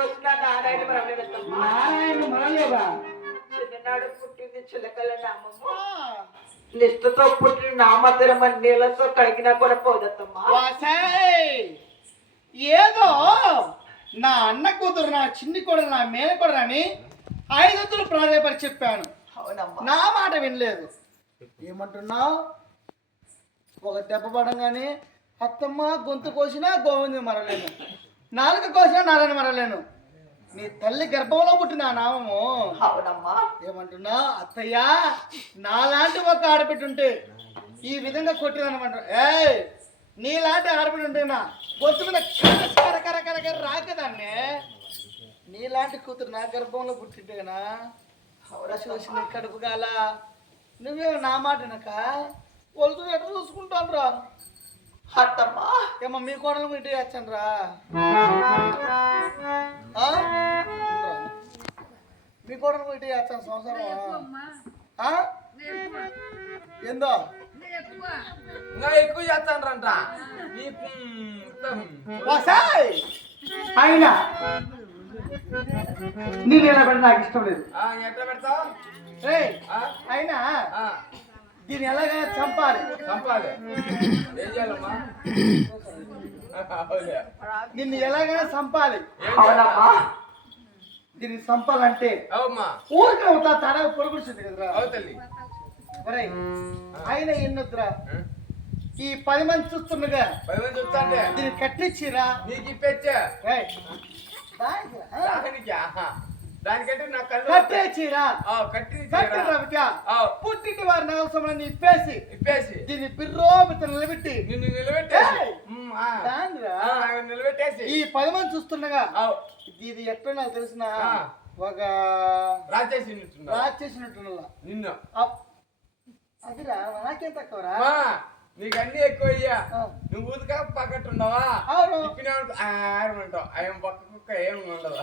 నారాయణ బ్రహ్మదత్తమ్మ నారాయణ మరలేవా చిన్ననాడు పుట్టింది చిలకల నామము. నిష్ఠతో పుట్టిన నామతరమ నీళ్ళతో కడిగినా కూడా పోదత్తమ్మా. ఏదో నా అన్న కూతురు నా చిన్ని కూడా నా మేన కూడా అని ఐదొత్తులు ప్రాధాయపరి చెప్పాను. అవునమ్మా. నా మాట వినలేదు. ఏమంటున్నావు? ఒక దెబ్బ పడంగానే అత్తమ్మ గొంతు కోసినా గోవింద మరలేను. నాలుక కోసినా నారాయణ మరలేను. నీ తల్లి గర్భంలో పుట్టిన నామము. అవునమ్మా. ఏమంటున్నా? అత్తయ్య నాలాంటి ఒక ఆడబిడ్డ ఉంటే ఈ విధంగా కొట్టిదనమాట. ఏయ్ నీలాంటి ఆడబిడ్డ ఉంటేనా గొంతు మీద కర కర కర కర కర రాకదాన్ని. నీలాంటి కూతురు నా గర్భంలో పుట్టింటేనా చూసిన కడుపు గాల. నువ్వే నా మాట వినక కొలుతు ఎట్లా చూసుకుంటాను రా అత్తమ్మా ఏమో మీ కోడలు ఇంటికి వచ్చాను రా మీ కోడలు ఇంటికి వచ్చాను సంవత్సరం ఆ? ఏందో? ఇంకా ఎక్కువ నీకు వసాయ్! అయినా నేను పెడితే నాకు ఇష్టం లేదు. ఎట్లా పెడతావు? అయినా దీన్ని ఎలాగైనా చంపాలి? చంపాలి. ఏం చేయాలమ్మా. నిన్ను ఎలాగైనా చంపాలి? అవునమ్మా? దీన్ని చంపాలంటే ఊరికే అవుతా తడ పొరుగుడుతుంది కదరా? ఒరేయ్, అయినా ఎన్నొద్దురా? ఈ పది మంది చూస్తుండగా పది మంది చూస్తాంటే దీన్ని కట్టించిరా నీకు ఇప్పచ్చా? దానికంటే నా కళ్ళు కట్టేచ్చిరా ఆ, కట్టి కట్టిరా బిడ్డ. ఆ, పుట్టింటి వారి నగలసమని ఇప్పేసి ఇప్పేసి దీన్ని బిర్రోబిత నిలబెట్టి. నిన్ను నిలబెట్టేసి. నిలబెట్టేసి. ఈ పది మంది చూస్తుండగా ఇది ఎట్లా నాకు తెలిసిన. ఒక రాజేసి నింటున్నావు. రాచేసినట్టున్నా నిన్ను. అదిరా నాకేం తక్కువరా? నీకు అన్ని ఎక్కువ అయ్యా. నువ్వు పక్కట్టున్నావా అవును. ఇప్పినావు ఆడమంటావు ఆయన పక్క కుక్క ఏం ఉండదు?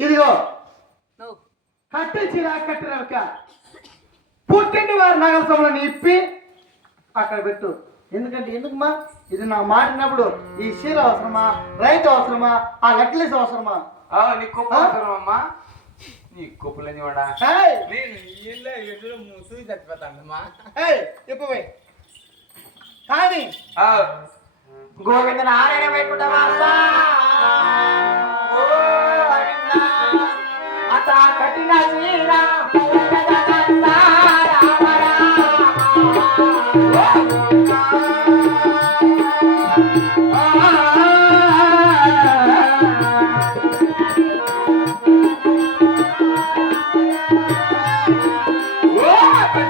ఇదిగో. పుట్టింటి వారి నగరసంలో ఇప్పి అక్కడ పెట్టు. ఎందుకంటే ఎందుకుమా ఇది నా మాటినప్పుడు ఈ చీర అవసరమా? రైతు అవసరమా? ఆ నెక్లెస్ అవసరమా? ఆ, నీ కుప్ప అవసరం అమ్మా నీ కుప్పలని వాడా? మూసి చచ్చిపోతానమ్మా ఏయ్ ఇప్పవే కానీ గోవింద నారాయణ అరవింద అత కఠిన వీర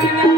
కఠిన వీర